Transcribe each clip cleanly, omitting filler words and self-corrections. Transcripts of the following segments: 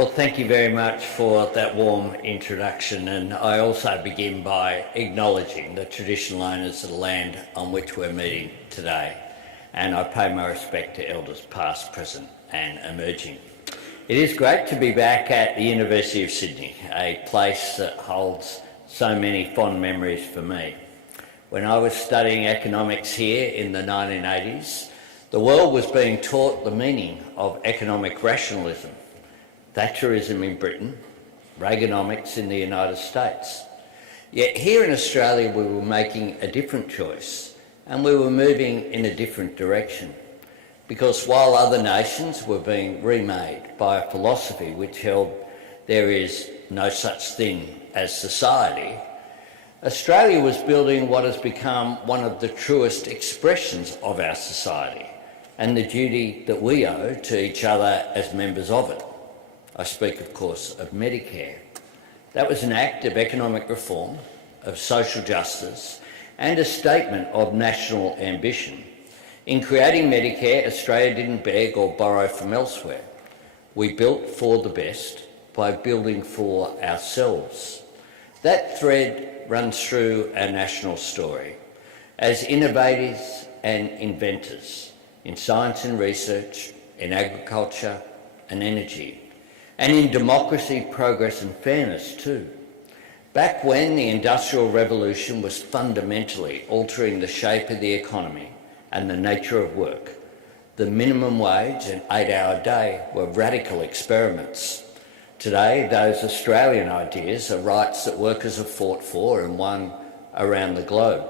Well, thank you very much for that warm introduction, and I also begin by acknowledging the traditional owners of the land on which we're meeting today, and I pay my respect to elders past, present and emerging. It is great to be back at the University of Sydney, a place that holds so many fond memories for me. When I was studying economics here in the 1980s, the world was being taught the meaning of economic rationalism. Thatcherism in Britain, Reaganomics in the United States. Yet here in Australia we were making a different choice and we were moving in a different direction. Because while other nations were being remade by a philosophy which held there is no such thing as society, Australia was building what has become one of the truest expressions of our society and the duty that we owe to each other as members of it. I speak, of course, of Medicare. That was an act of economic reform, of social justice, and a statement of national ambition. In creating Medicare, Australia didn't beg or borrow from elsewhere. We built for the best by building for ourselves. That thread runs through our national story. As innovators and inventors in science and research, in agriculture and energy, and in democracy, progress and fairness too. Back when the Industrial Revolution was fundamentally altering the shape of the economy and the nature of work, the minimum wage and 8-hour day were radical experiments. Today, those Australian ideas are rights that workers have fought for and won around the globe.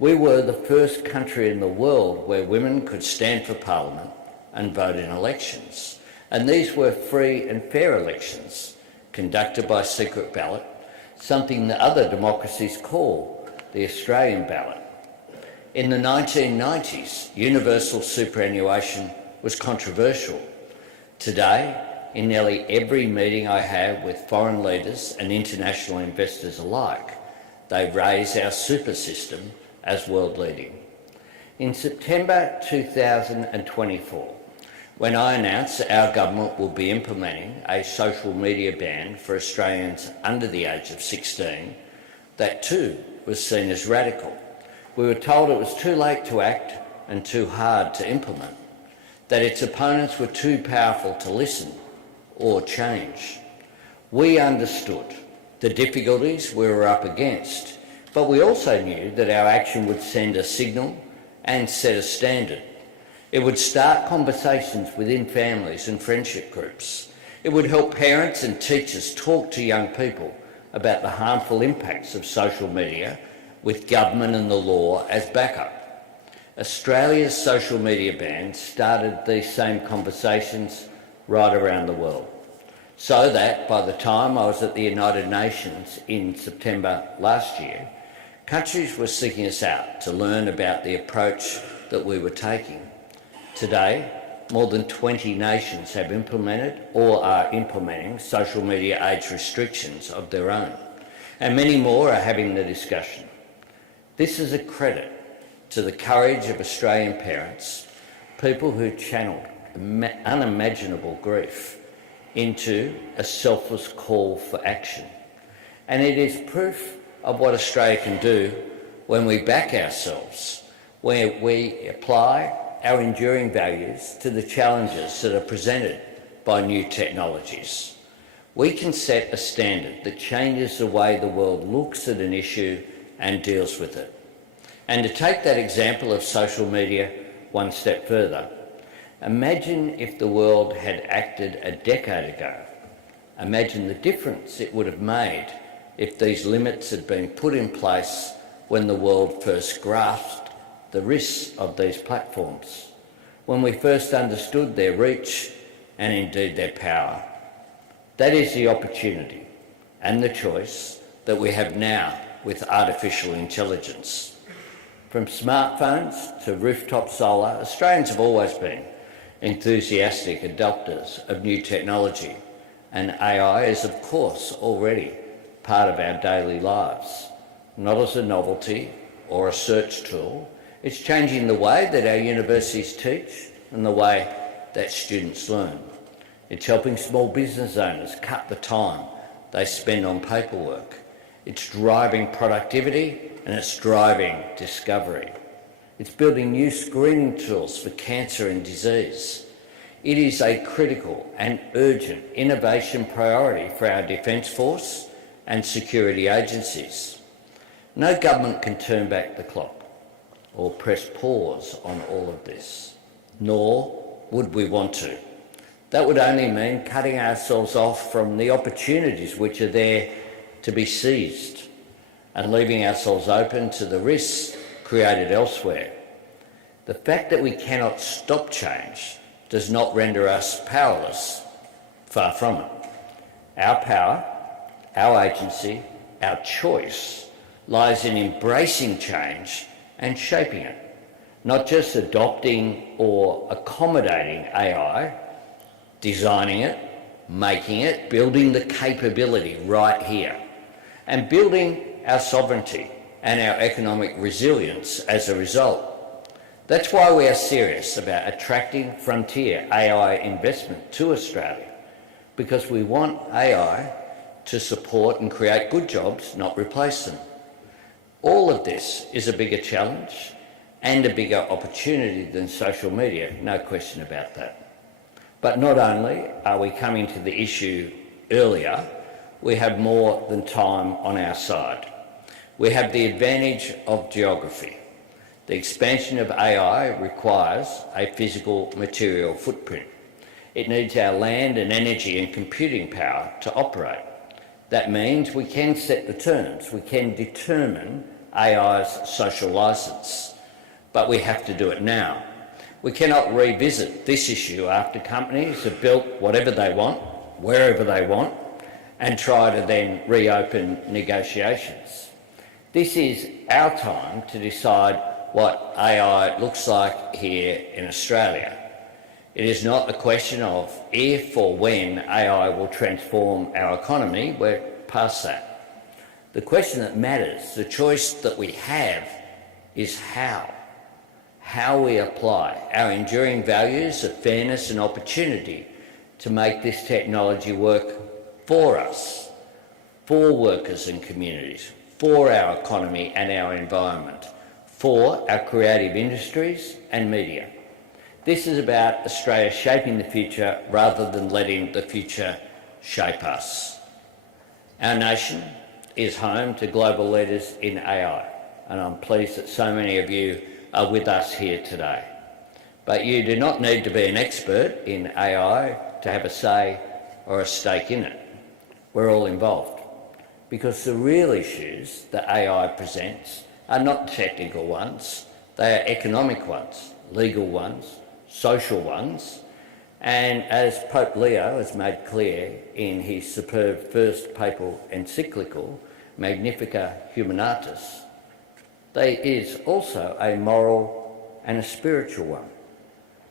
We were the first country in the world where women could stand for Parliament and vote in elections. And these were free and fair elections, conducted by secret ballot, something that other democracies call the Australian ballot. In the 1990s, universal superannuation was controversial. Today, in nearly every meeting I have with foreign leaders and international investors alike, they raise our super system as world leading. In September 2024, when I announced that our government will be implementing a social media ban for Australians under the age of 16, that too was seen as radical. We were told it was too late to act and too hard to implement, that its opponents were too powerful to listen or change. We understood the difficulties we were up against, but we also knew that our action would send a signal and set a standard. It would start conversations within families and friendship groups. It would help parents and teachers talk to young people about the harmful impacts of social media with government and the law as backup. Australia's social media ban started these same conversations right around the world, so that by the time I was at the United Nations in September last year, countries were seeking us out to learn about the approach that we were taking. Today, more than 20 nations have implemented or are implementing social media age restrictions of their own, and many more are having the discussion. This is a credit to the courage of Australian parents, people who channeled unimaginable grief into a selfless call for action. And it is proof of what Australia can do when we back ourselves, where we apply our enduring values to the challenges that are presented by new technologies. We can set a standard that changes the way the world looks at an issue and deals with it. And to take that example of social media one step further, imagine if the world had acted a decade ago. Imagine the difference it would have made if these limits had been put in place when the world first grasped the risks of these platforms, when we first understood their reach and indeed their power. That is the opportunity and the choice that we have now with artificial intelligence. From smartphones to rooftop solar, Australians have always been enthusiastic adopters of new technology, and AI is of course already part of our daily lives, not as a novelty or a search tool. It's changing the way that our universities teach and the way that students learn. It's helping small business owners cut the time they spend on paperwork. It's driving productivity and it's driving discovery. It's building new screening tools for cancer and disease. It is a critical and urgent innovation priority for our Defence Force and security agencies. No government can turn back the clock or press pause on all of this, nor would we want to. That would only mean cutting ourselves off from the opportunities which are there to be seized and leaving ourselves open to the risks created elsewhere. The fact that we cannot stop change does not render us powerless, far from it. Our power, our agency, our choice lies in embracing change and shaping it, not just adopting or accommodating AI, designing it, making it, building the capability right here, and building our sovereignty and our economic resilience as a result. That's why we are serious about attracting frontier AI investment to Australia, because we want AI to support and create good jobs, not replace them. All of this is a bigger challenge and a bigger opportunity than social media, no question about that. But not only are we coming to the issue earlier, we have more than time on our side. We have the advantage of geography. The expansion of AI requires a physical material footprint. It needs our land and energy and computing power to operate. That means we can set the terms, we can determine AI's social licence, but we have to do it now. We cannot revisit this issue after companies have built whatever they want, wherever they want, and try to then reopen negotiations. This is our time to decide what AI looks like here in Australia. It is not a question of if or when AI will transform our economy. We're past that. The question that matters, the choice that we have, is how we apply our enduring values of fairness and opportunity to make this technology work for us, for workers and communities, for our economy and our environment, for our creative industries and media. This is about Australia shaping the future rather than letting the future shape us. Our nation is home to global leaders in AI, and I'm pleased that so many of you are with us here today. But you do not need to be an expert in AI to have a say or a stake in it. We're all involved, because the real issues that AI presents are not technical ones, they are economic ones, legal ones, social ones, and as Pope Leo has made clear in his superb first papal encyclical, Magnifica Humanitas, there is also a moral and a spiritual one.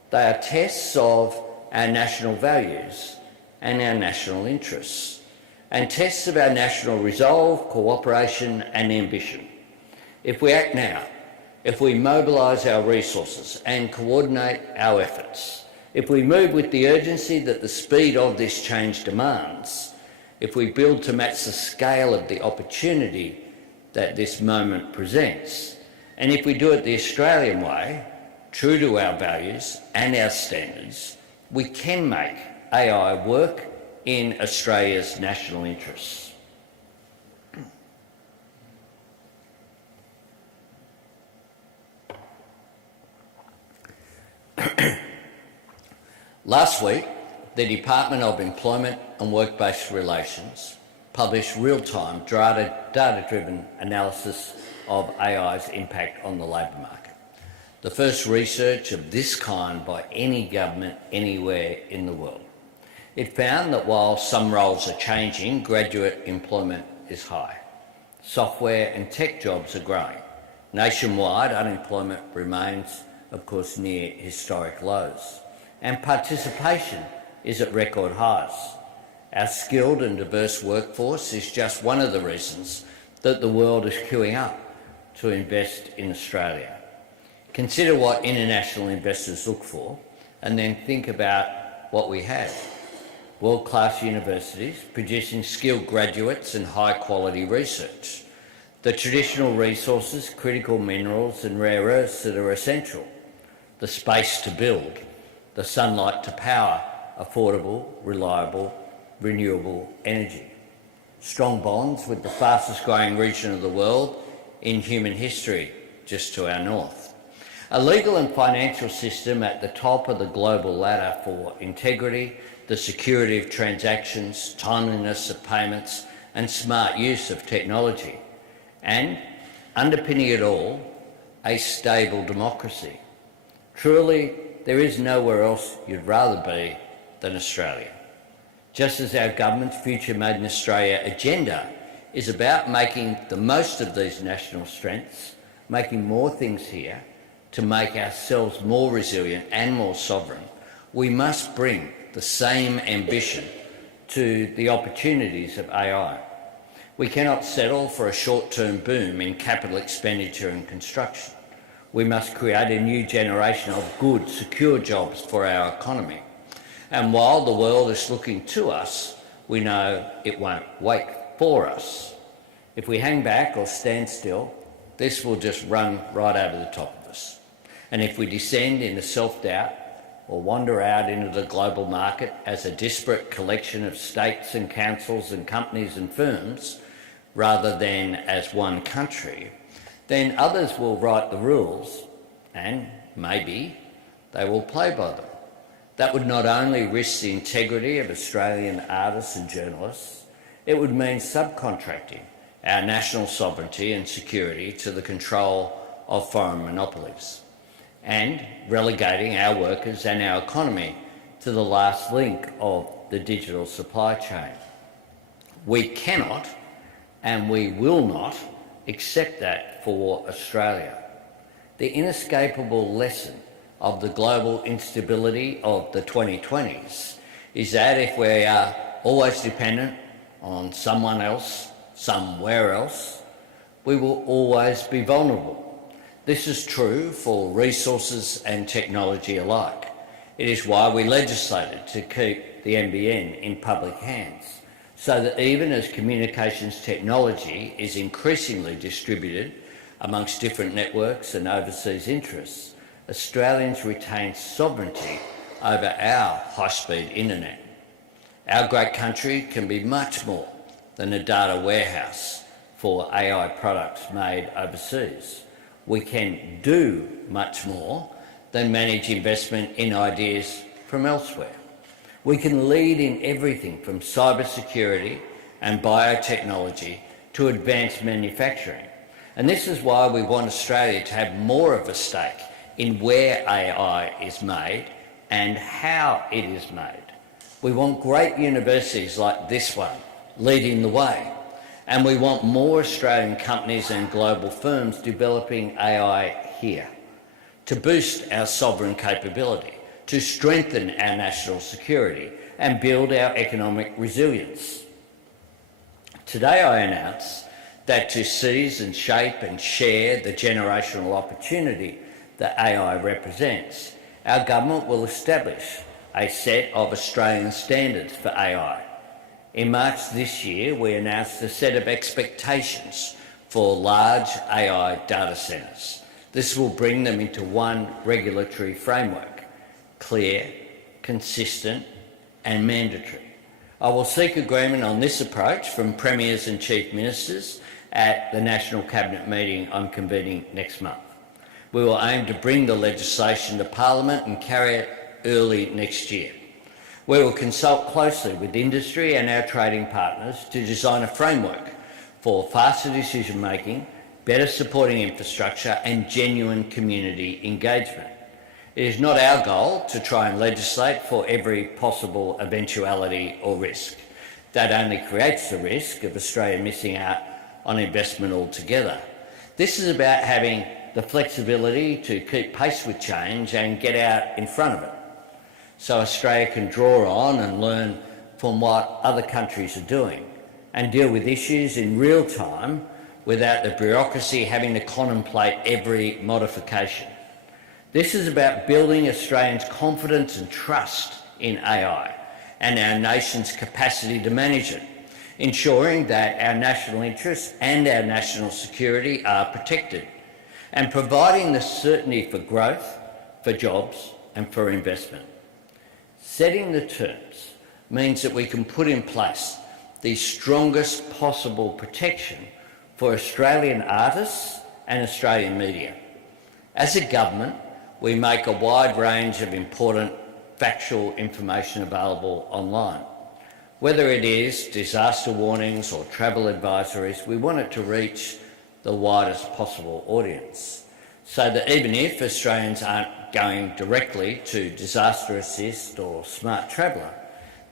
They are tests of our national values and our national interests, and tests of our national resolve, cooperation and ambition. If we act now, if we mobilise our resources and coordinate our efforts, if we move with the urgency that the speed of this change demands, if we build to match the scale of the opportunity that this moment presents, and if we do it the Australian way, true to our values and our standards, we can make AI work in Australia's national interests. Last week, the Department of Employment and Work-Based Relations published real-time, data-driven analysis of AI's impact on the labour market. The first research of this kind by any government anywhere in the world. It found that while some roles are changing, graduate employment is high. Software and tech jobs are growing. Nationwide, unemployment remains, of course, near historic lows. And participation is at record highs. Our skilled and diverse workforce is just one of the reasons that the world is queuing up to invest in Australia. Consider what international investors look for and then think about what we have. world-class universities producing skilled graduates and high-quality research, the traditional resources, critical minerals and rare earths that are essential, the space to build, the sunlight to power affordable, reliable, renewable energy. Strong bonds with the fastest growing region of the world in human history, just to our north. A legal and financial system at the top of the global ladder for integrity, the security of transactions, timeliness of payments, and smart use of technology. And, underpinning it all, a stable democracy. Truly, there is nowhere else you'd rather be than Australia. Just as our government's Future Made in Australia agenda is about making the most of these national strengths, making more things here to make ourselves more resilient and more sovereign, we must bring the same ambition to the opportunities of AI. We cannot settle for a short-term boom in capital expenditure and construction. We must create a new generation of good, secure jobs for our economy. And while the world is looking to us, we know it won't wait for us. If we hang back or stand still, this will just run right over the top of us. And if we descend into self-doubt or wander out into the global market as a disparate collection of states and councils and companies and firms, rather than as one country, then others will write the rules and maybe they will play by them. That would not only risk the integrity of Australian artists and journalists, it would mean subcontracting our national sovereignty and security to the control of foreign monopolies and relegating our workers and our economy to the last link of the digital supply chain. We cannot and we will not accept that for Australia. The inescapable lesson of the global instability of the 2020s is that if we are always dependent on someone else, somewhere else, we will always be vulnerable. This is true for resources and technology alike. It is why we legislated to keep the NBN in public hands, so that even as communications technology is increasingly distributed amongst different networks and overseas interests, Australians retain sovereignty over our high-speed internet. Our great country can be much more than a data warehouse for AI products made overseas. We can do much more than manage investment in ideas from elsewhere. We can lead in everything from cybersecurity and biotechnology to advanced manufacturing. And this is why we want Australia to have more of a stake in where AI is made and how it is made. We want great universities like this one leading the way. And we want more Australian companies and global firms developing AI here to boost our sovereign capability, to strengthen our national security and build our economic resilience. Today I announce that to seize and shape and share the generational opportunity that AI represents, our government will establish a set of Australian standards for AI. In March this year, we announced a set of expectations for large AI data centres. This will bring them into one regulatory framework, clear, consistent and mandatory. I will seek agreement on this approach from Premiers and Chief Ministers at the National Cabinet meeting I'm convening next month. We will aim to bring the legislation to Parliament and carry it early next year. We will consult closely with industry and our trading partners to design a framework for faster decision-making, better supporting infrastructure and genuine community engagement. It is not our goal to try and legislate for every possible eventuality or risk. That only creates the risk of Australia missing out on investment altogether. This is about having the flexibility to keep pace with change and get out in front of it, so Australia can draw on and learn from what other countries are doing and deal with issues in real time without the bureaucracy having to contemplate every modification. This is about building Australians' confidence and trust in AI, and our nation's capacity to manage it, ensuring that our national interests and our national security are protected, and providing the certainty for growth, for jobs and for investment. Setting the terms means that we can put in place the strongest possible protection for Australian artists and Australian media. As a government, we make a wide range of important factual information available online. Whether it is disaster warnings or travel advisories, we want it to reach the widest possible audience, so that even if Australians aren't going directly to Disaster Assist or Smart Traveller,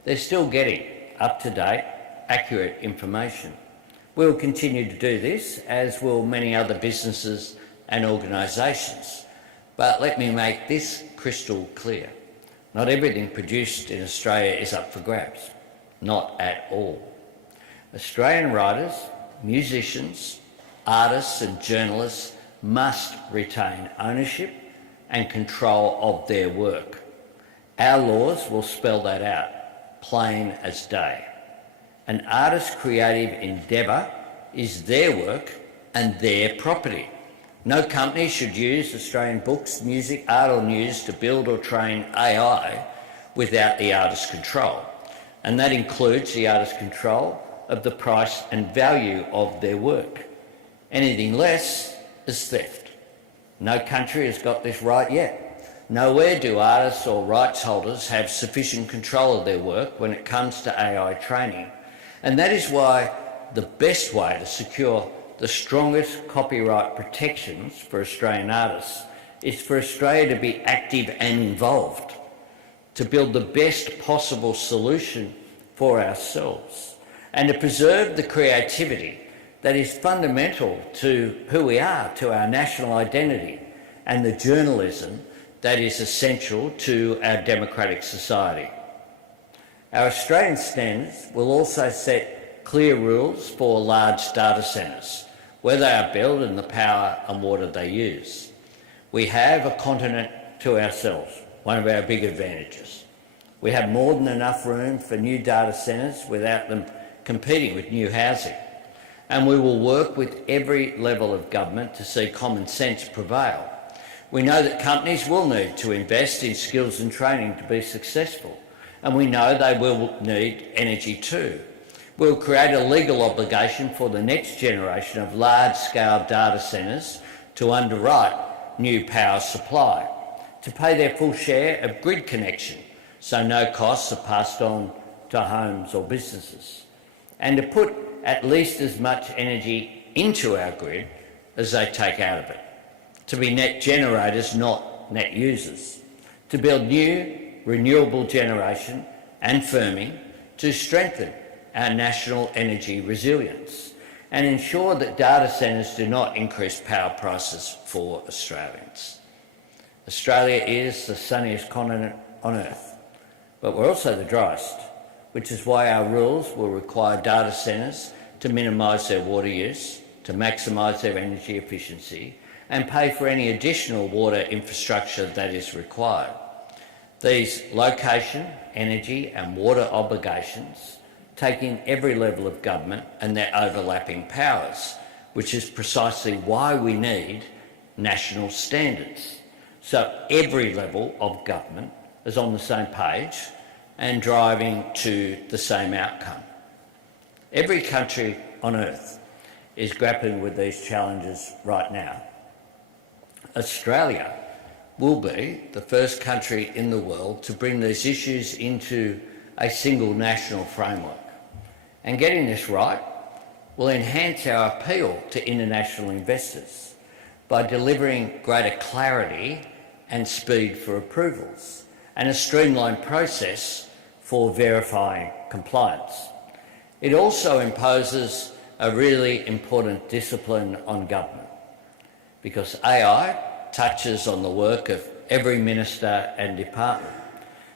they're still getting up-to-date, accurate information. We'll continue to do this, as will many other businesses and organisations. But let me make this crystal clear. Not everything produced in Australia is up for grabs. Not at all. Australian writers, musicians, artists and journalists must retain ownership and control of their work. Our laws will spell that out, plain as day. An artist's creative endeavour is their work and their property. No company should use Australian books, music, art or news to build or train AI without the artist's control. And that includes the artist's control of the price and value of their work. Anything less is theft. No country has got this right yet. Nowhere do artists or rights holders have sufficient control of their work when it comes to AI training. And that is why the best way to secure the strongest copyright protections for Australian artists is for Australia to be active and involved, to build the best possible solution for ourselves, and to preserve the creativity that is fundamental to who we are, to our national identity, and the journalism that is essential to our democratic society. Our Australian standards will also set clear rules for large data centres, where they are built and the power and water they use. We have a continent to ourselves, one of our big advantages. We have more than enough room for new data centres without them competing with new housing. And we will work with every level of government to see common sense prevail. We know that companies will need to invest in skills and training to be successful, and we know they will need energy too. We'll create a legal obligation for the next generation of large-scale data centres to underwrite new power supply, to pay their full share of grid connection so no costs are passed on to homes or businesses, and to put at least as much energy into our grid as they take out of it, to be net generators, not net users, to build new renewable generation and firming to strengthen our national energy resilience and ensure that data centres do not increase power prices for Australians. Australia is the sunniest continent on Earth, but we're also the driest, which is why our rules will require data centres to minimise their water use, to maximise their energy efficiency and pay for any additional water infrastructure that is required. These location, energy and water obligations take in every level of government and their overlapping powers, which is precisely why we need national standards. So every level of government is on the same page and driving to the same outcome. Every country on earth is grappling with these challenges right now. Australia will be the first country in the world to bring these issues into a single national framework. And getting this right will enhance our appeal to international investors by delivering greater clarity and speed for approvals and a streamlined process for verifying compliance. It also imposes a really important discipline on government, because AI touches on the work of every minister and department.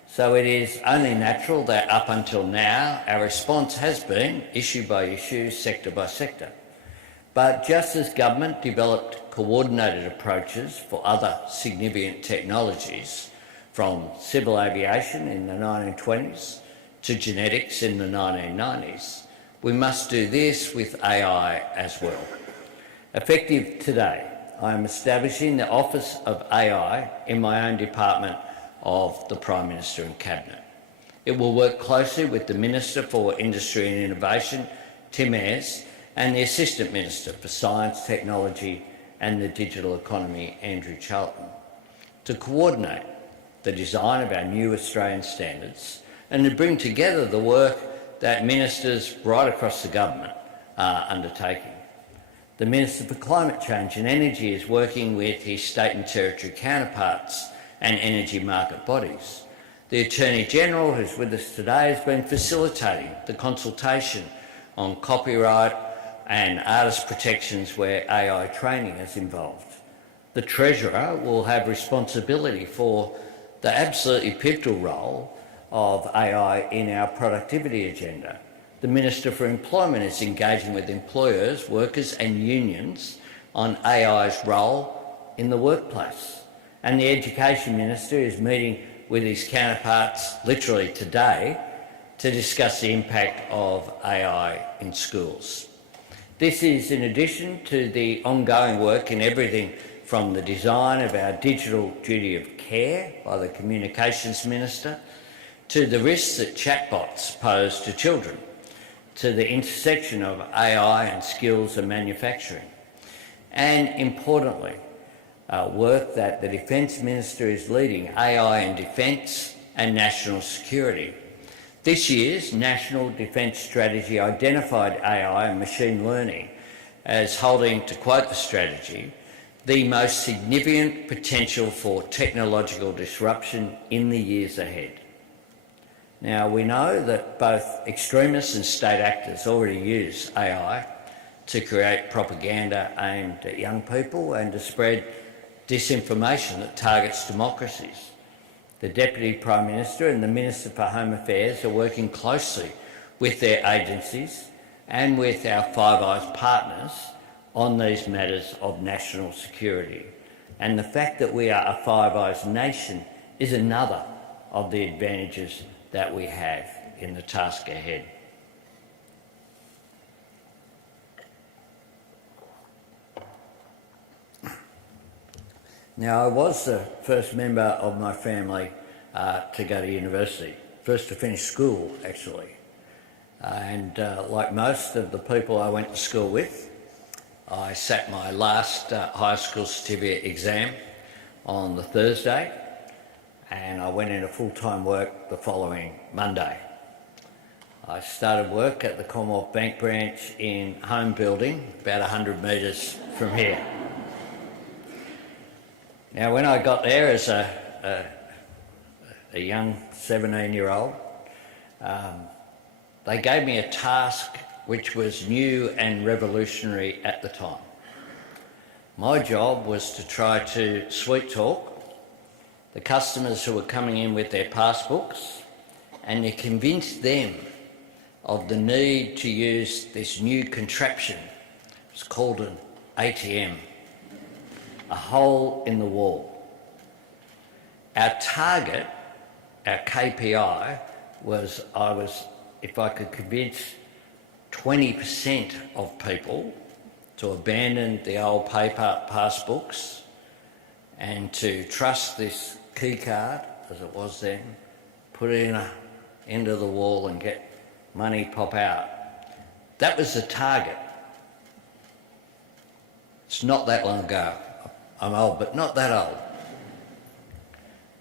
So it is only natural that up until now our response has been issue by issue, sector by sector. But just as government developed coordinated approaches for other significant technologies, from civil aviation in the 1920s to genetics in the 1990s, we must do this with AI as well. Effective today, I am establishing the Office of AI in my own department of the Prime Minister and Cabinet. It will work closely with the Minister for Industry and Innovation, Tim Ayres, and the Assistant Minister for Science, Technology and the Digital Economy, Andrew Charlton, to coordinate the design of our new Australian standards and to bring together the work that ministers right across the government are undertaking. The Minister for Climate Change and Energy is working with his state and territory counterparts and energy market bodies. The Attorney-General, who's with us today, has been facilitating the consultation on copyright and artist protections where AI training is involved. The Treasurer will have responsibility for the absolutely pivotal role of AI in our productivity agenda. The Minister for Employment is engaging with employers, workers and unions on AI's role in the workplace. And the Education Minister is meeting with his counterparts literally today to discuss the impact of AI in schools. This is in addition to the ongoing work in everything from the design of our digital duty of care by the Communications Minister to the risks that chatbots pose to children, to the intersection of AI and skills and manufacturing, and importantly, work that the Defence Minister is leading, AI in defence and national security. This year's National Defence Strategy identified AI and machine learning as holding, to quote the strategy, the most significant potential for technological disruption in the years ahead. Now, we know that both extremists and state actors already use AI to create propaganda aimed at young people and to spread disinformation that targets democracies. The Deputy Prime Minister and the Minister for Home Affairs are working closely with their agencies and with our Five Eyes partners on these matters of national security. And the fact that we are a Five Eyes nation is another of the advantages that we have in the task ahead. Now, I was the first member of my family to go to university, first to finish school, actually. And like most of the people I went to school with, I sat my last high school certificate exam on the Thursday, and I went into full-time work the following Monday. I started work at the Commonwealth Bank branch in Home Building, about 100 metres from here. Now, when I got there as a young 17-year-old, they gave me a task which was new and revolutionary at the time. My job was to try to sweet talk the customers who were coming in with their passbooks and to convince them of the need to use this new contraption. It's called an ATM, a hole in the wall. Our target, our KPI, was if I could convince 20% of people to abandon the old paper passbooks and to trust this key card, as it was then, put it into the wall and get money pop out. That was the target. It's not that long ago. I'm old, but not that old.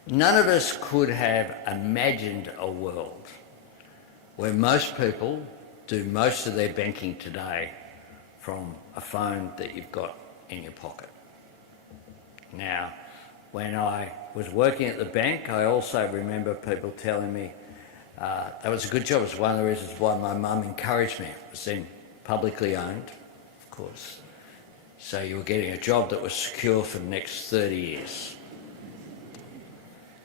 None of us could have imagined a world where most people do most of their banking today from a phone that you've got in your pocket. Now, when I was working at the bank, I also remember people telling me that was a good job. It was one of the reasons why my mum encouraged me. It was then publicly owned, of course. So you were getting a job that was secure for the next 30 years.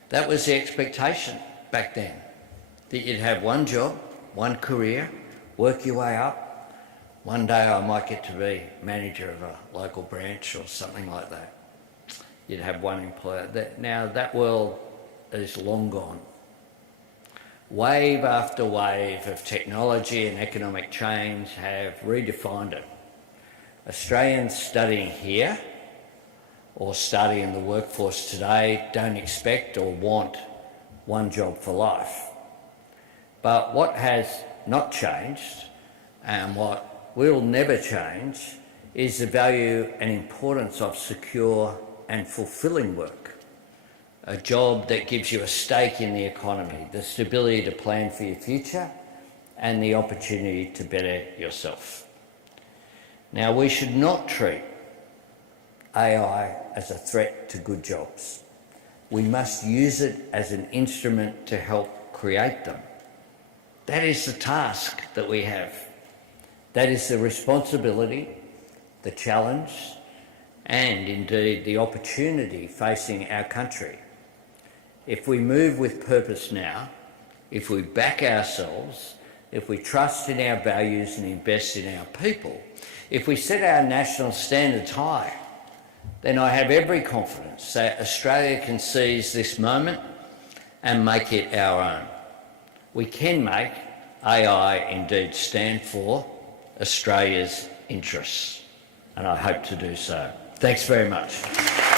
That was the expectation back then, that you'd have one job, one career, work your way up. One day I might get to be manager of a local branch or something like that. You'd have one employer. Now that world is long gone. Wave after wave of technology and economic change have redefined it. Australians studying here or starting in the workforce today don't expect or want one job for life. But what has not changed, and what will never change, is the value and importance of secure and fulfilling work. A job that gives you a stake in the economy, the stability to plan for your future, and the opportunity to better yourself. Now, we should not treat AI as a threat to good jobs. We must use it as an instrument to help create them. That is the task that we have. That is the responsibility, the challenge, and indeed the opportunity facing our country. If we move with purpose now, if we back ourselves, if we trust in our values and invest in our people, if we set our national standards high, then I have every confidence that Australia can seize this moment and make it our own. We can make AI indeed stand for Australia's interests, and I hope to do so. Thanks very much.